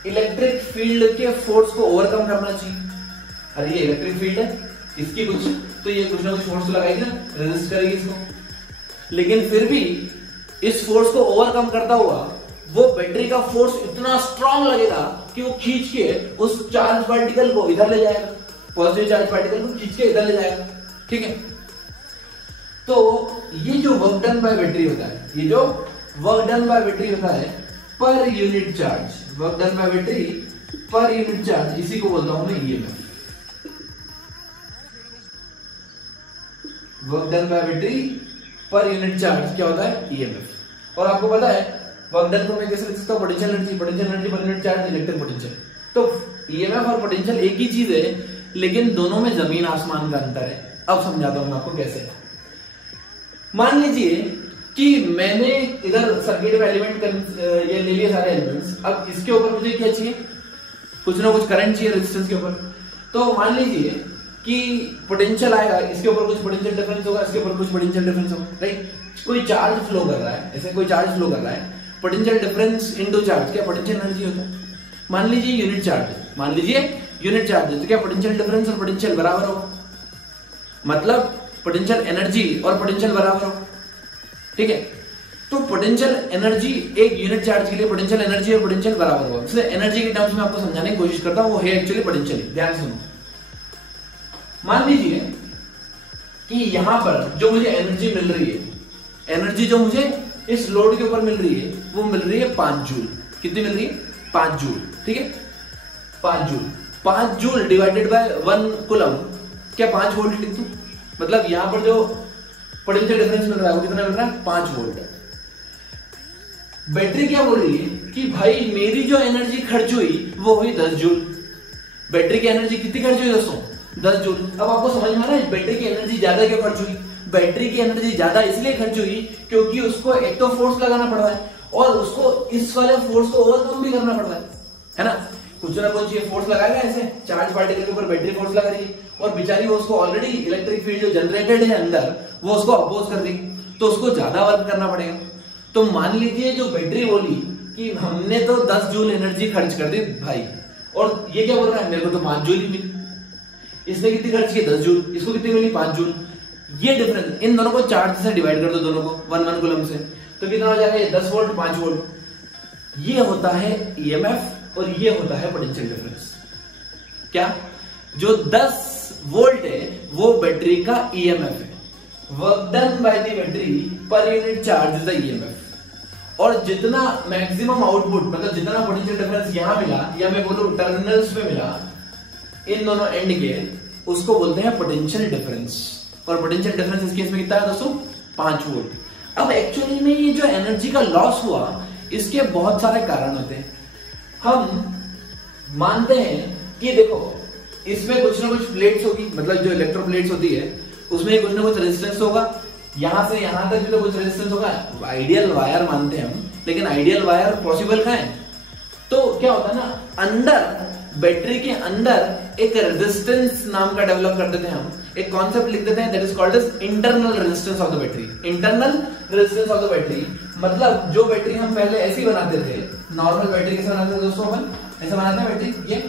इलेक्ट्रिक फील्ड के फोर्स को ओवरकम करना चाहिए। अरे ये इलेक्ट्रिक फील्ड है, इसकी कुछ तो ये कुछ ना कुछ फोर्स लगाएगी ना, रेजिस्ट करेगी इसको, लेकिन फिर भी इस फोर्स को ओवरकम करता हुआ वो बैटरी का फोर्स इतना स्ट्रांग लगेगा कि वो खींच के उस चार्ज पार्टिकल को इधर ले जाएगा, पॉजिटिव चार्ज पार्टिकल को खींच के इधर ले जाएगा। ठीक है, तो ये जो वर्क डन बाय बैटरी होता है, ये जो वर्क डन बाय बैटरी होता है per unit charge, work done by battery per unit charge, इसी को बोलता हूं मैं EMF. Work done by battery per unit charge क्या होता है? ईएमएफ। और आपको पता है वर्क डन को मैं कैसे लिख सकता हूं? Potential energy per unit charge electric potential. तो ईएमएफ और पोटेंशियल एक ही चीज है, लेकिन दोनों में जमीन आसमान का अंतर है। अब समझाता हूं मैं आपको कैसे। मान लीजिए कि मैंने इधर सर्किट में एलिमेंट ये ले लिए सारे एलिमेंट्स, अब इसके ऊपर मुझे क्या चाहिए? कुछ ना कुछ करंट चाहिए रेजिस्टेंस के ऊपर। तो मान लीजिए कि पोटेंशियल आएगा, इसके ऊपर कुछ पोटेंशियल डिफरेंस होगा, इसके ऊपर कुछ पोटेंशियल डिफरेंस होगा, राइट? कोई चार्ज फ्लो कर रहा है, ऐसे कोई चार्ज फ्लो कर रहा है, पोटेंशियल डिफरेंस इनटू चार्ज, क्या पोटेंशियल एनर्जी होता है। मान लीजिए यूनिट चार्ज है, मान लीजिए यूनिट चार्ज है, तो क्या पोटेंशियल डिफरेंस और पोटेंशियल बराबर हो, मतलब पोटेंशियल एनर्जी और पोटेंशियल बराबर हो। ठीक है, तो पोटेंशियल एनर्जी एक यूनिट चार्ज के लिए पोटेंशियल एनर्जी और पोटेंशियल बराबर होगा। इसलिए एनर्जी के टर्म्स में आपको समझाने की कोशिश करता हूं, वो है एक्चुअली पोटेंशियल। ध्यान सुनो, मान लीजिए कि यहां पर जो मुझे एनर्जी मिल रही है, एनर्जी जो मुझे इस लोड के ऊपर मिल रही है, वो मिल रही है 5 जूल। कितनी मिल रही है? 5 जूल। ठीक है, 5 joule. 5 joule divided by 1 coulomb, क्या 5 वोल्ट लिख दूं? मतलब यहां पर जो पोटेंशियल डिफरेंस मिल रहा है वो कितना मिल रहा है? 5 वोल्ट। बैटरी क्या बोल रही है कि भाई मेरी जो एनर्जी खर्च हुई वो हुई 10 जूल। बैटरी की एनर्जी कितनी खर्च हुई दोस्तों? 10 जूल। अब आपको समझ में आ रहा है बैटरी की एनर्जी ज्यादा क्यों खर्च हुई? बैटरी की एनर्जी ज्यादा इसलिए खर्च हुई क्योंकि उसको एक तो फोर्स लगाना पड़ रहा है और उसको इस वाले फोर्स को ओवरकम भी करना पड़ रहा है ना? कुछ ना कुछ ये फोर्स लगाएगा, ऐसे चार्ज पार्टिकल के ऊपर बैटरी फोर्स लगा रही है और बेचारी वो उसको ऑलरेडी इलेक्ट्रिक फील्ड जो जनरेटेड है अंदर वो उसको अपोज कर देगी, तो उसको ज्यादा वर्क करना पड़ेगा। तो मान लीजिए जो बैटरी बोली कि हमने तो 10 जूल एनर्जी खर्च कर दी भाई, और ये क्या बोल रहा है? मेरे को तो 5 जूल ही मिली। इसने कितनी खर्च की? 10 जूल। इसको कितनी मिली? 5 जूल। ये डिफरेंस, इन दोनों को चार्ज से डिवाइड कर दो, दोनों को 1 कूलम से, तो कितना हो जाएगा? 10 वोल्ट 5 वोल्ट। ये होता है ईएमएफ और ये होता है पोटेंशियल डिफरेंस। क्या? जो 10 वोल्ट है वो बैटरी का ईएमएफ है, work done bye the battery per unit charge is the EMF. और जितना मैक्सिमम आउटपुट, मतलब जितना पोटेंशियल डिफरेंस यहां मिला या मैं बोलूं टर्मिनल्स पे मिला इन दोनों एंड के, उसको बोलते हैं पोटेंशियल डिफरेंस। और पोटेंशियल डिफरेंस इस केस में कितना है दोस्तों? 5 वोल्ट। अब एक्चुअली में ये जो एनर्जी का लॉस हुआ, इसके बहुत सारे कारण होते हैं। हम मानते हैं कि देखो इसमें कुछ ना कुछ प्लेट्स होगी, मतलब जो इलेक्ट्रोप्लेट्स होती है उसमें कुछ ना कुछ रेजिस्टेंस होगा, यहां से यहां तक भी तो कुछ रेजिस्टेंस होगा। आइडियल वायर मानते हैं हम, लेकिन आइडियल वायर पॉसिबल कहां है? तो क्या होता है ना, अंदर बैटरी के अंदर एक रेजिस्टेंस नाम का डेवलप कर देते हैं हम, एक कॉन्सेप्ट लिख देते हैं, that is called as internal resistance of the battery. Internal resistance of the battery मतलब जो बैटरी हम पहले ऐसी बनाते थे, नॉर्मल बैटरी कैसे बनाते थे दोस्तों, अपन ऐसे बनाते हैं बैटरी ये।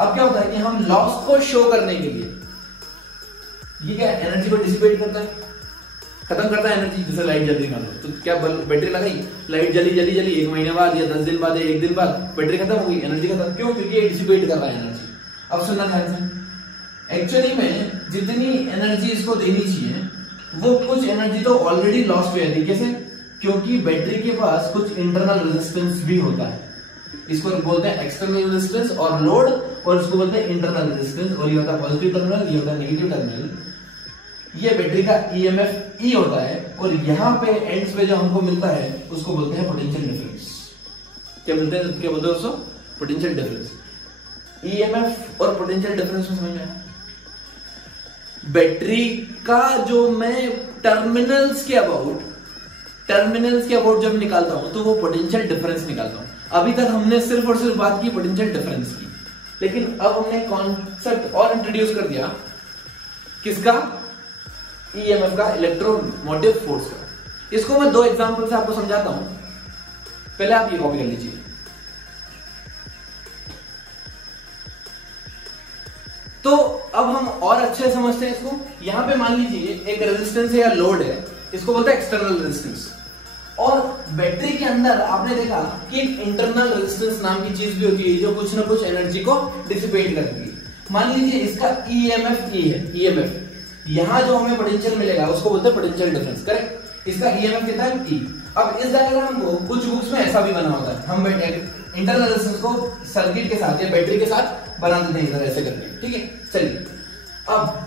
अब क्या होता है कि हम लॉस को शो करने के लिए ये क्या एनर्जी को डिसिपेट करता है, खत्म करता है एनर्जी। जैसे लाइट जल रही मान लो, तो क्या बैटरी लगाई, लाइट जली जली जली, 1 महीने बाद या 10 दिन बाद या 1 दिन बाद बैटरी खत्म हो गई, एनर्जी खत्म। क्यों? क्योंकि ये डिसिपेट कर रहा है एनर्जी। अब सुनना ध्यान से, एक्चुअली में जितनी एनर्जी इसको देनी चाहिए वो कुछ एनर्जी तो ऑलरेडी लॉस हुई है। कैसे? क्योंकि बैटरी के पास कुछ इंटरनल रेजिस्टेंस भी होता है, इसको बोलते हैं एक्सटर्नल रेजिस्टेंस और लोड, और इसको बोलते हैं इंटरनल रेजिस्टेंस। और ये होता है पॉजिटिव टर्मिनल, ये होता है नेगेटिव टर्मिनल। ये बैटरी का ईएमएफ ई होता है, और यहाँ पे एंड्स पे जो हमको मिलता है उसको बोलते हैं पोटेंशियल डिफरेंस। क्या बोलते हैं, क्या बोलते हैं दोस्तों? Potential difference. ईएमएफ और पोटेंशियल डिफरेंस में समझ में आया? बैटरी का जो मैं टर्मिनल्स के अबाउट जब निकालता हूं तो वो पोटेंशियल डिफरेंस निकालता हूं। अभी तक हमने सिर्फ और सिर्फ बात की पोटेंशियल डिफरेंस की, लेकिन अब हमने कॉन्सेप्ट और इंट्रोड्यूस कर दिया, किसका? ईएमएफ का, इलेक्ट्रोमोटिव फोर्स का। इसको मैं 2 एग्जांपल से आपको समझाता हूं। पहले आप ये कॉपी कर लीजिए। तो अब हम और अच्छे से समझते हैं इसको। यहां पे मान लीजिए एक रेजिस्टेंस है या लोड है, इसको बोलते हैं एक्सटर्नल रेजिस्टेंस। और बैटरी के अंदर आपने देखा कि एक इंटरनल रेजिस्टेंस नाम की चीज भी होती है जो कुछ ना कुछ एनर्जी को डिसिपेट करती है। मान लीजिए इसका ईएमएफ ई है, ईएमएफ यहां जो हमें पोटेंशियल मिलेगा उसको बोलते हैं पोटेंशियल डिफरेंस, करेक्ट? इसका ईएमएफ कितना है? ई। अब इस डायग्राम को कुछ बुक्स में ऐसा भी बना होता है, हम इंटरनल रेजिस्टेंस को सर्किट के साथ या बैटरी के साथ बना देते हैं इधर ऐसे करके, ठीक है? चलिए, अब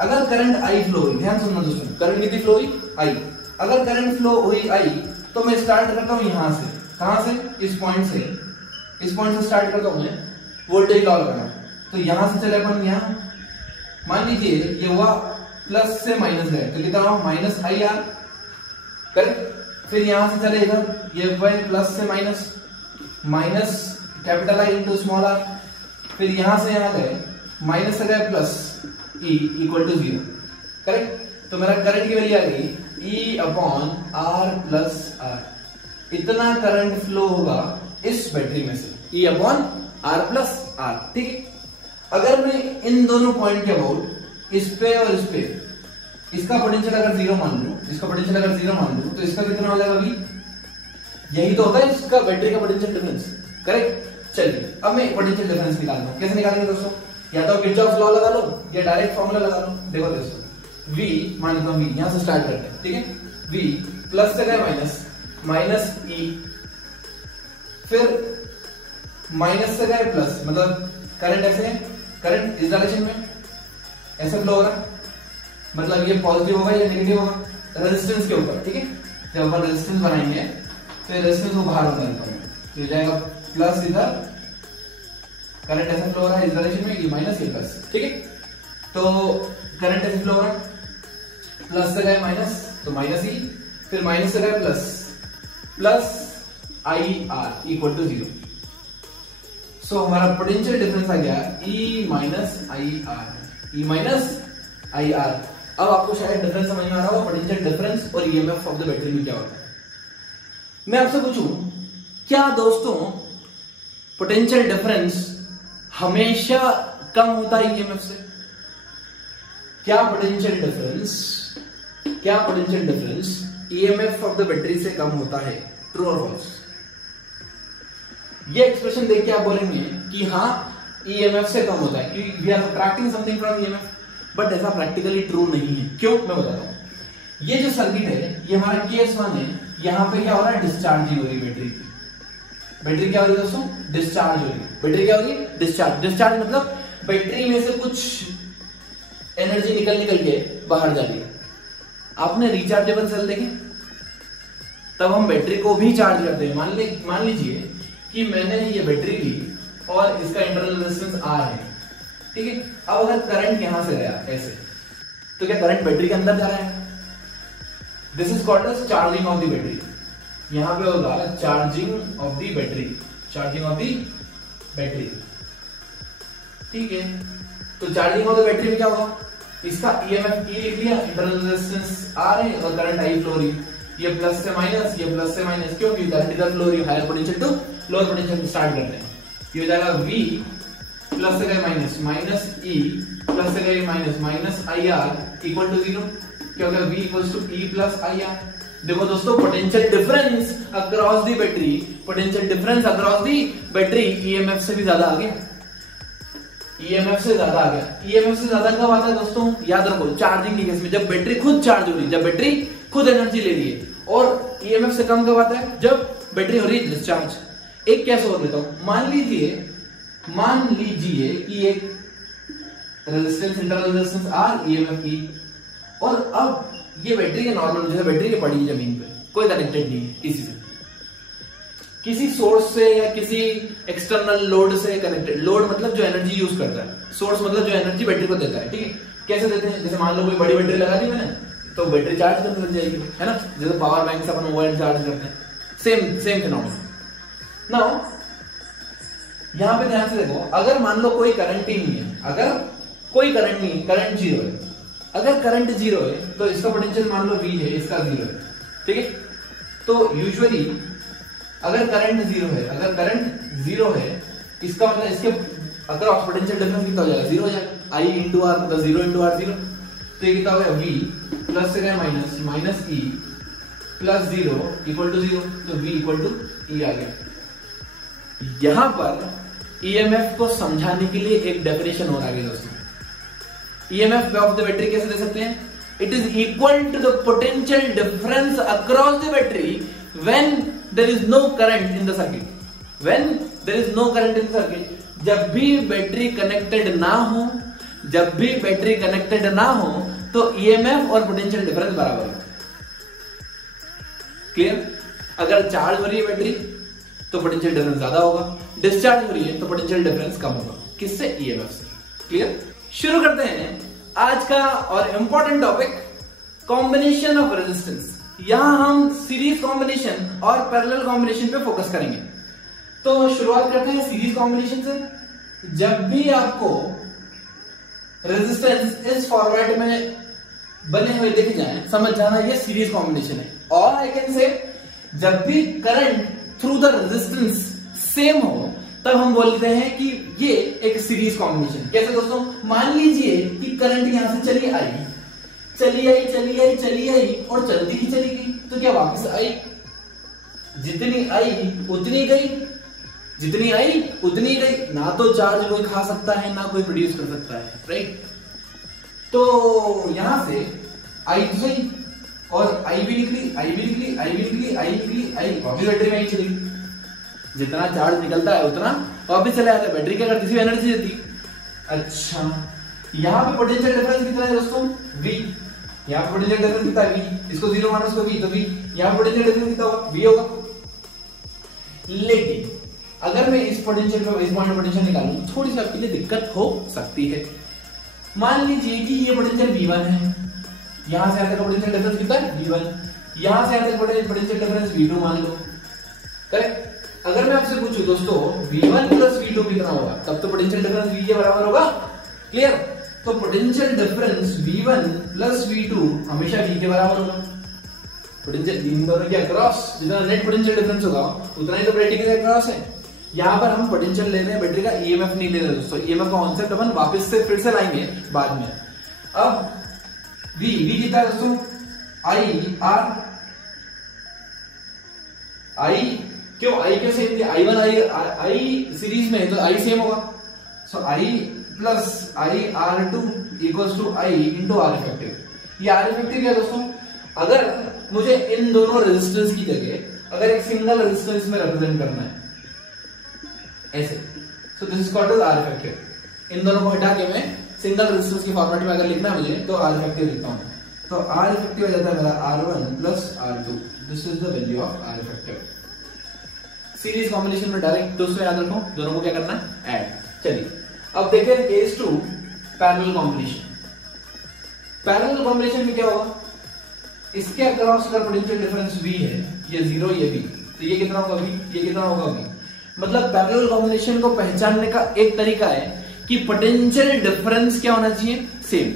अगर करंट आई फ्लो हुई, ध्यान सुनना दोस्तों, करंट कितनी फ्लो हुई? आई। अगर करंट फ्लो हुई आई तो मैं स्टार्ट करता हूं यहां से, कहां से? इस पॉइंट से स्टार्ट करता हूं मैं वोल्टेज लॉ लगाना। तो यहां से चले अपन यहां, मान लीजिए ये हुआ प्लस से माइनस गए तो कितना हुआ? Minus I R, correct? फिर यहां से चले इधर, ये हुआ प्लस से minus, minus capital I into small R. फिर यहां से यहां गए, माइनस से गए plus, E equal to 0, correct? तो मेरा करंट की वैल्यू आ गई E upon R plus R. इतना करंट फ्लो होगा इस बैटरी में से, E upon R plus R, ठीक है? अगर मैं इन दोनों पॉइंट के अबाउट इस पे और इस पे इसका पोटेंशियल अगर 0 मान लूं, तो इसका कितना हो जाएगा? अभी यही तो होता है इसका बैटरी का पोटेंशियल डिफरेंस, करेक्ट? चलिए अब मैं पोटेंशियल डिफरेंस निकालता हूं। कैसे निकालेंगे दोस्तों? या तो किरचॉफ लॉ लगा लो या डायरेक्ट फॉर्मूला लगा लो। देखो दोस्तों, V मान लेता हूं, V यहां से स्टार्ट करते हैं, ठीक है? V प्लस से गए माइनस, माइनस ई, फिर माइनस से गए प्लस, मतलब करंट ऐसे है, करंट इस डायरेक्शन में ऐसे फ्लो हो रहा है, मतलब ये पॉजिटिव होगा या नेगेटिव होगा? रेजिस्टेंस के ऊपर, ठीक है? जब अपन रेजिस्टेंस बनाएंगे तो ये रेजिस्टेंस को बाहर होगा, तो ये जाएगा प्लस, इधर करंट ऐसे फ्लो हो रहा है इस डायरेक्शन में, ये माइनस, ये प्लस, ठीक है? तो करंट ऐसे फ्लो हो रहा है, प्लस से गए माइनस तो माइनस ई, फिर माइनस से गए plus, plus I R equal to 0। So हमारा पोटेंशियल डिफरेंस आ गया E minus I R, E minus I R. अब आपको शायद डिफरेंस समझ में आ रहा होगा पोटेंशियल डिफरेंस और ईएमएफ ऑफ द बैटरी में क्या होता है। मैं आपसे पूछूं, क्या दोस्तों पोटेंशियल डिफरेंस हमेशा कम होता है ईएमएफ से? क्या potential difference EMF of the battery से कम होता है? ट्रू और फॉल्स? ये एक्सप्रेशन देख के आप बोलेंगे कि हाँ ईएमएफ से कम होता है क्योंकि we are subtracting something from EMF, but ऐसा प्रैक्टिकली ट्रू नहीं है। क्यों? मैं बताता हूं। ये जो सर्किट है ये हमारा केस 1 है, यहां पे क्या हो रहा है? डिस्चार्जिंग हो रही है बैटरी की। बैटरी क्या हो रही है दोस्तों? डिस्चार्ज हो रही है। बैटरी क्या हो रही है? डिस्चार्ज। डिस्चार्ज मतलब बैटरी में से कुछ एनर्जी निकल के बाहर जा रही है। आपने रिचार्जेबल सेल देखे? तब हम बैटरी को भी चार्ज करते हैं। मान लीजिए कि मैंने ये बैटरी ली और इसका इंटरनल रेजिस्टेंस R है, ठीक है। अब अगर करंट यहां से गया ऐसे, तो क्या करंट बैटरी के अंदर जा रहा है? This is called as charging of the battery. यहां पे होगा charging of the battery, charging of the battery, ठीक है। तो चार्जिंग ऑफ द बैटरी में क्या होगा? इसका ईएमएफ ई लिख लिया, इंटरनल रेजिस्टेंस R है और करंट I फ्लो रही, ये प्लस से माइनस, ये प्लस से माइनस, क्योंकि करंट इधर फ्लो रही, higher potential to lower potential start करते हैं। ये हो जाएगा V प्लस से गए माइनस, माइनस E प्लस से गए minus, minus IR equal to 0। क्या होगा? V equals to E plus IR। देखो दोस्तों, potential difference across the battery, potential difference across the battery EMF से भी ज्यादा आ गया, ईएमएफ से ज्यादा आ गया। ईएमएफ से ज्यादा कब आता है दोस्तों? याद रखो, चार्जिंग के केस में, जब बैटरी खुद चार्ज हो रही है, जब बैटरी खुद एनर्जी ले रही है। और ईएमएफ से कम कब आता है? जब बैटरी हो रही है डिस्चार्ज। एक कैसे और लेता हूं, मान लीजिए कि एक resistance, internal resistance R, EMF E, और अब ये बैटरी के नॉर्मल, जैसे बैटरी के पड़ी है जमीन पे, कोई कनेक्टेड नहीं है किसी से, किसी सोर्स से या किसी एक्सटर्नल लोड से कनेक्टेड। लोड मतलब जो एनर्जी यूज करता है, सोर्स मतलब जो एनर्जी बैटरी को देता है, ठीक है। कैसे देते हैं? जैसे मान लो कोई बड़ी बैटरी लगा दी मैंने, तो बैटरी चार्ज करने लग जाएगी, है ना, जैसे पावर बैंक से अपन मोबाइल चार्ज करते हैं, सेम फिनोमेना। नाउ यहां पे ध्यान से देखो, अगर मान लो कोई करंट ही नहीं है, अगर कोई करंट नहीं है, करंट 0 है, अगर करंट 0 है तो इसका पोटेंशियल मान लो V है, इसका 0 है, ठीक है। तो यूजुअली अगर करंट 0 है, अगर करंट 0 है, इसका मतलब इसके अक्रॉस पोटेंशियल डिफरेंस कितना हो जाएगा? 0 हो जाएगा। I इंटू R मतलब 0 इंटू R 0। तो ये कितना हो गया? V प्लस से गया minus, minus E plus 0 equal to 0, तो V इक्वल टू E आ गया। यहां पर ईएमएफ को समझाने के लिए एक डेफिनेशन और आ गई दोस्तों। ईएमएफ ऑफ द बैटरी कैसे दे सकते हैं? It is equal to the potential difference across the battery when there is no current in the circuit. When there is no current in the circuit, जब भी बैटरी कनेक्टेड ना हो, जब भी बैटरी कनेक्टेड ना हो, तो ईएमएफ और पोटेंशियल डिफरेंस बराबर है। क्लियर? अगर चार्ज हो रही है बैटरी तो पोटेंशियल डिफरेंस ज्यादा होगा, डिस्चार्ज हो रही है तो पोटेंशियल डिफरेंस कम होगा। किससे? ईएमएफ से। क्लियर? शुरू करते हैं आज का और important topic, combination of resistance. यहां हम सीरीज कॉम्बिनेशन और पैरेलल कॉम्बिनेशन पे फोकस करेंगे। तो शुरुआत करते हैं सीरीज कॉम्बिनेशन से। जब भी आपको रेजिस्टेंस इस फॉर्मेट में बने हुए दिख जाए, समझ जाना ये सीरीज कॉम्बिनेशन है। और आई कैन से, जब भी current through the resistance same हो, तब हम बोलते हैं कि ये एक सीरीज कॉम्बिनेशन। कैसे दोस्तों? मान लीजिए कि करंट यहां से चली आई और चलती ही चली गई, तो क्या वापस आई? जितनी आई उतनी गई, जितनी आई उतनी गई। ना तो चार्ज कोई खा सकता है, ना कोई प्रोड्यूस कर सकता है, राइट? तो यहां से आई तो सही, और आई भी निकली, वापिस बैटरी में ही चली। जितना चार्ज निकलता है उतना वापिस चला जाता है। बैटरी क्या करती है? एनर्जी देती। अच्छा, यहां पे पोटेंशियल डिफरेंस कितना है दोस्तों? V। यहां पे पोटेंशियल डिफरेंस कितना है? V। इसको 0 माइनस को V, तो V। यहां पे पोटेंशियल डिफरेंस कितना होगा? V होगा। लेकिन अगर मैं इस पोटेंशियल पे इस पॉइंट पोटेंशियल निकालूं, थोड़ी सी आपके लिए दिक्कत हो सकती है। मान लीजिए कि ये पोटेंशियल V1 है, यहां से यहां तक पोटेंशियल डिफरेंस कितना है? V1। यहां से यहां तक पोटेंशियल डिफरेंस V2 मान लो, करेक्ट? अगर मैं आपसे पूछूं दोस्तों V1 प्लस V2 कितना होगा, तब तो पोटेंशियल डिफरेंस V के बराबर होगा। क्लियर? तो potential difference V1 plus V2 हमेशा V के बराबर होगा। पोटेंशियल इन दोनों के अक्रॉस जितना नेट पोटेंशियल डिफरेंस होगा उतना ही तो बैटरी के अक्रॉस है। यहां पर हम पोटेंशियल ले रहे हैं, बैटरी का ईएमएफ नहीं ले रहे दोस्तों। ईएमएफ का कॉन्सेप्ट अपन वापस से फिर से लाएंगे बाद में। अब V कितना है दोस्तों? क्यों सेम थी? I सीरीज में है तो I सेम होगा। So I plus IR2 equals to I into R effective. ये R इफेक्टिव क्या है दोस्तों? अगर मुझे इन दोनों रेजिस्टेंस की जगह अगर एक सिंगल रेजिस्टेंस में रिप्रेजेंट करना है ऐसे, so this is called as R effective. इन दोनों को हटा के मैं सिंगल रेजिस्टेंस के फॉर्मेट में अगर लिखना है मुझे, तो R इफेक्टिव लिखता हूं। तो आर इफेक्टिव आ जाता है मेरा R1 plus R2, this is the value of R effective. Series combination में डायरेक्ट दोस्तों याद रखो, दोनों को क्या करना है, ऐड। चलिए अब देखें case 2 parallel combination. Parallel combination में क्या होगा, इसके अक्रॉस का पोटेंशियल डिफरेंस V है, ये 0 ये V, तो ये कितना होगा V, ये कितना होगा V। मतलब पैरेलल कॉम्बिनेशन को पहचानने का एक तरीका है कि पोटेंशियल डिफरेंस क्या होना चाहिए, सेम।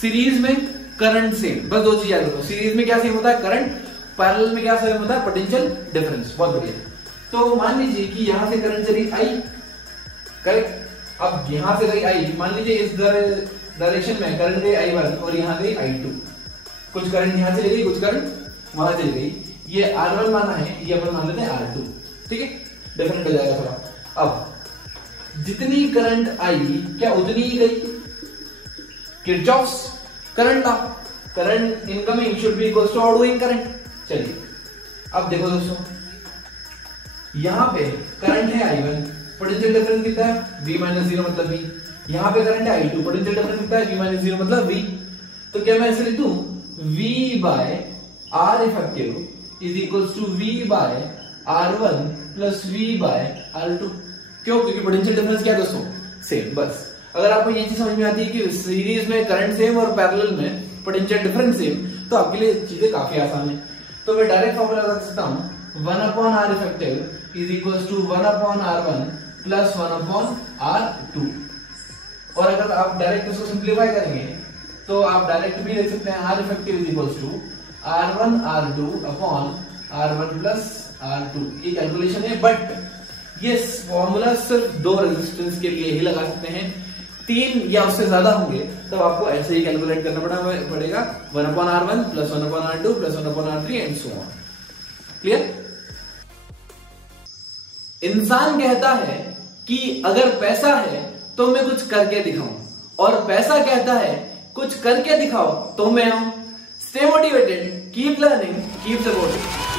सीरीज में करंट सेम, बस दो चीज याद रखो। सीरीज में क्या सेम होता है, करंट। पैरेलल में क्या सेम होता है, पोटेंशियल डिफरेंस। बहुत बढ़िया। तो मान लीजिए कि यहां से करंट चली I, करेक्ट। अब यहां से गई I, मान लीजिए इस डायरेक्शन में करंट गई I1 और यहां गई I2। कुछ करंट यहां चली गई, कुछ करंट वहां चली गई। ये R1 माना है, ये अपन मान लेते हैं R2, ठीक है, डिफरेंट हो जाएगा थोड़ा। अब जितनी करंट आई क्या उतनी ही गई, Kirchhoff's current law, current incoming should be equal to outgoing current. चलिए अब देखो दोस्तों, यहां पे करंट है I1, पोटेंशियल डिफरेंस कितना है, V माइनस 0 मतलब V। यहां पे करंट है I2, पोटेंशियल डिफरेंस कितना है, V माइनस 0 मतलब V। तो क्या मैं ऐसे लिख दूं, V by R effective is equal to V by R1 plus V by R2। क्यों, क्योंकि पोटेंशियल डिफरेंस क्या है दोस्तों, सेम। बस अगर आपको ये चीज समझ में आती है कि सीरीज में करंट सेम और पैरेलल में पोटेंशियल डिफरेंस सेम, तो आपके लिए चीजें काफी आसान है। तो मैं डायरेक्ट फॉर्मूला रख सकता हूं, 1 upon R effective is equal to 1 upon R1 plus 1 upon R2। और अगर आप डायरेक्ट इसको सिंप्लीफाई करेंगे तो आप डायरेक्ट भी लिख सकते हैं, R effective is equal to R1 R2 upon R1 plus R2। ये कैलकुलेशन है, बट ये फॉर्मूला सिर्फ 2 रेजिस्टेंस के लिए ही लगा सकते हैं। 3 या उससे ज्यादा होंगे तब आपको ऐसे ही कैलकुलेट करना पड़ेगा, 1 upon R1 plus 1 upon R2 plus 1 upon R3 and so on. Clear. इंसान कहता है कि अगर पैसा है तो मैं कुछ करके दिखाऊं, और पैसा कहता है कुछ करके दिखाओ तो मैं आऊं। Stay motivated, keep learning, keep supporting.